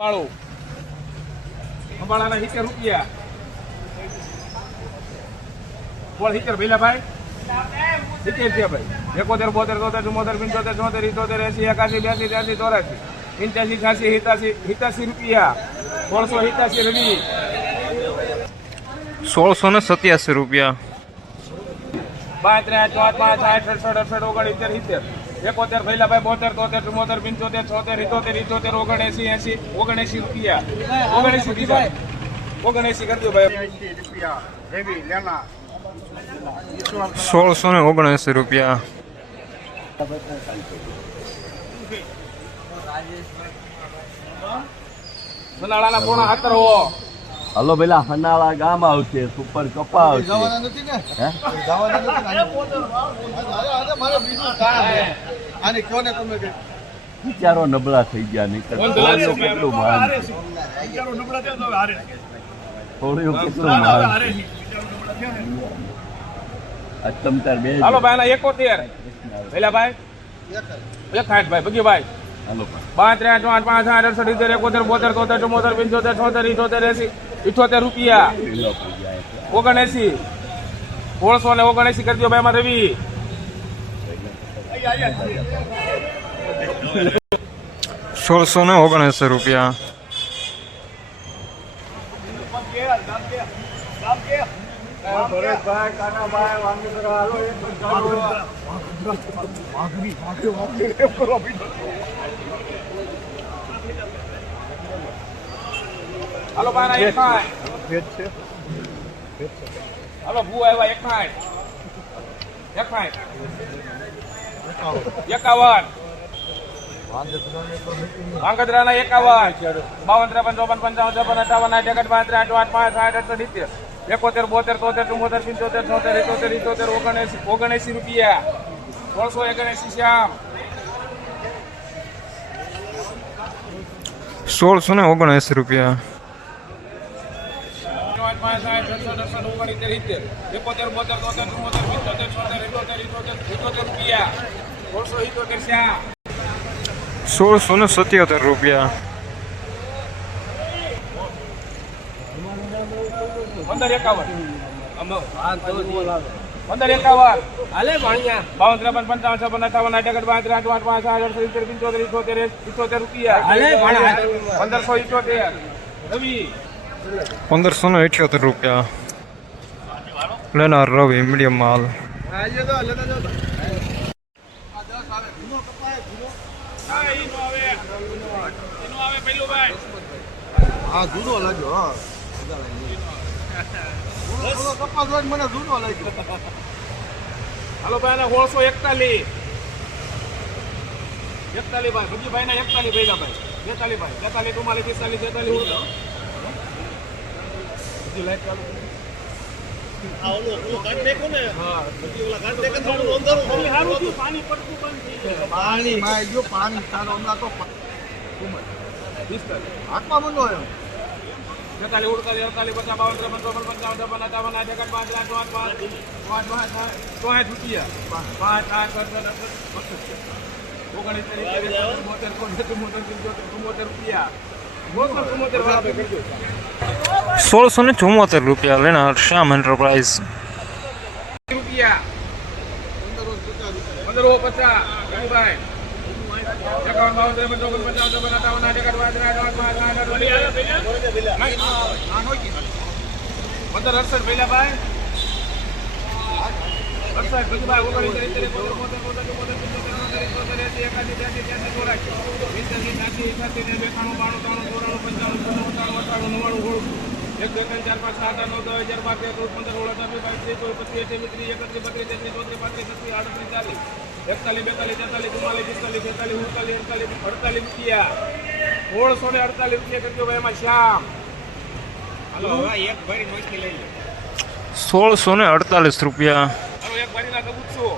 વાળું અંબાળાના સિત્તેર રૂપિયા. બોલ સિત્તેર ભઈલા ભાઈ. સિત્તેર છે ભાઈ. એકોતેર બોતેર તોતેર ચુમ્મોતેર પંચોતેર ચોતેર ઇતોતેર એસી એકાસી બ્યાસી ત્યાસી ચોરાસી પંચ્યાસી છ્યાસી હિતાસી હિતાસી રૂપિયા. સોળસો હિતાસી રવિ સોળસો ને સત્યાસી રૂપિયા. પાંચ ત્રણ ચોથ પાંચ સાઠ અડસઠ અડસઠ ઓગણસિત્તેર સિત્તેર એકોતેર ભઈલા ભાઈ બોતેર તોતેર ચુમોતેર પંચોતેર છોતેર ઇતોતેર ઇતોતેર ઓગણએસી એસી ઓગણએસી રૂપિયા. ઓગણએસી દીધા ઓગણએસી કરજો ભાઈ. સોળસો ને ઓગણએંસી રૂપિયા. સોનાળાના પોણા હાથર હો હલો પેલા હનાળા ગામ આવશે સુપર કપા આવશે હે? વિચારો નબળા થઈ ગયા નહીં કેટલું મહાન છે. થોડીઓ કેટલું તમ તાર બે હાલો ભાઈ ના એકોતેર પેલા ભાઈ એક સાઠ ભાઈ બગી ભાઈ. પાંચ ત્રણ પાંચ પાંચ આઠ અડસઠ ઇતેર એકોતેર બોતેર તોતેર ચુમ્મોતેર પંચોતેર છોતેર ઇઠોતેર એસી ઇઠોતેર રૂપિયા. ઓગણએસી. સોળસો ને ઓગણએસી કરજો ભાઈ માં રવિ. સોળસો ને ઓગણએંસી રૂપિયા. હાલો ભાઈ. ના એક છે. હાલો ભૂ આવ્યા એક સાઠ એક સાઠ એકાવન. વાંગદરા ના એકાવન. બાવન ત્રેપન ચોપન પંચાવન છપ્પન અઠાવન આઠ એકઠ પાંચ આઠ આઠ પાંચ આઠ અડસઠ સિત્તેર. એકોતેર બોતેર તોતેર ચુમ્મોતેર પંચોતેર છોતેર ઇતોતેર ઇતોતેર ઓગણએસી ઓગણએસી રૂપિયા. સોળસો ઓગણએસી શ્યામ. સોળસો ને ઓગણએંસી રૂપિયા. પાંચ ઓગણીતેર સિત્તેર એકોતેર બોતેર તોતેર ચુમ્મોતેર પંચોતેર છોતેર ઇતોતેર ઇતોતેર ઇતોતેર રૂપિયા સોળસો સોળસો ને સત્યોતેર રૂપિયા. પંદર એકાવન. પંદર એકાવન. હાલે ભણ્યા બાવન ત્રેપન પંચાવન છપ્પન અઠાવન એકઠ પાંચ આઠ પાંચ આઠ અડસઠ સિત્તેર પંચોતેર ઇઠોતેર ઇઠોતેર રૂપિયા. પંદરસો ઇઠોતેર. રવિ. પંદરસો ને અઠ્યોતેર રૂપિયા લેનાર રવિ, મીડિયમ મને જૂનો લાગ્યો. હાલો ભાઈ એને સોળસો એકતાલી એકતાલી ભાઈ ભજી ભાઈ ના એકતાલી ભાઈ. ભાઈ બેતાલી ભાઈ, બેતાલીસ, ચુમ્માલીસ, પિસ્તાલીસ તેતાલીસ ઉડો ઓલો ચાલુ કરી. હા, ઓલી હારું થયું, પાણી પડતું બંધ થઈ ગયું. પાણી માં ગયો પાણી તારો હમણાં તો પિસ્તાલીસ. હાથમાં બંધો તેતાલીસ, ઉડતાલી અડતાલી પચાસ, બાવન, ત્રેપન, ચોપન, પંચાવન, છપ્પન, અઠાવન, આઠ, પાંચ, આઠ, પાંચ, પાંચ, પાંચ, પાંચ, ચોસઠ રૂપિયા. પાંચ, આઠ, અડસઠ, ઓગણીસ, તરીકે મોટર રૂપિયા. બોતેર, ચુમ્મોતેર બરાબર કરજો. સોળસો ને ચુમ્મોતેર રૂપિયા લેનાર શ્યામ એન્ટરપ્રાઇઝ એકાણું, બાણું, ત્રાણું, ચોરાણું, પંચાણું, અઠ્ઠાણું, નવ્વાણું, સોળું. એક, બે, ત્રણ, ચાર, પાંચ, સાત, આઠ, નવ, દસ, હજાર બાર, તેર, પંદર, ઓળખ આપી વીસ, બાવીસ, ત્રીસ, ચોવીસ, પચીસ, એંસી, ત્રીસ, એકત્રીસ, બત્રીસ, તેત્રીસ, ચોત્રીસ, પાંત્રીસ, છત્રીસ, આડત્રીસ, ચાલીસ. એકતાલીસ, બેતાલીસ, તેતાલીસ, ચુમ્માલીસ, પિસ્તાલીસ, બેતાલીસ ઉડતાલીસ, અડતાલીસ, અડતાલીસ રૂપિયા. સોળસો ને અડતાલીસ રૂપિયા કરજો ભાઈ એમાં શ્યામ હાલો એક ભરી નોખી લઈ લે સોળસો ને અડતાલીસ રૂપિયા એક ભરીના કબૂત છો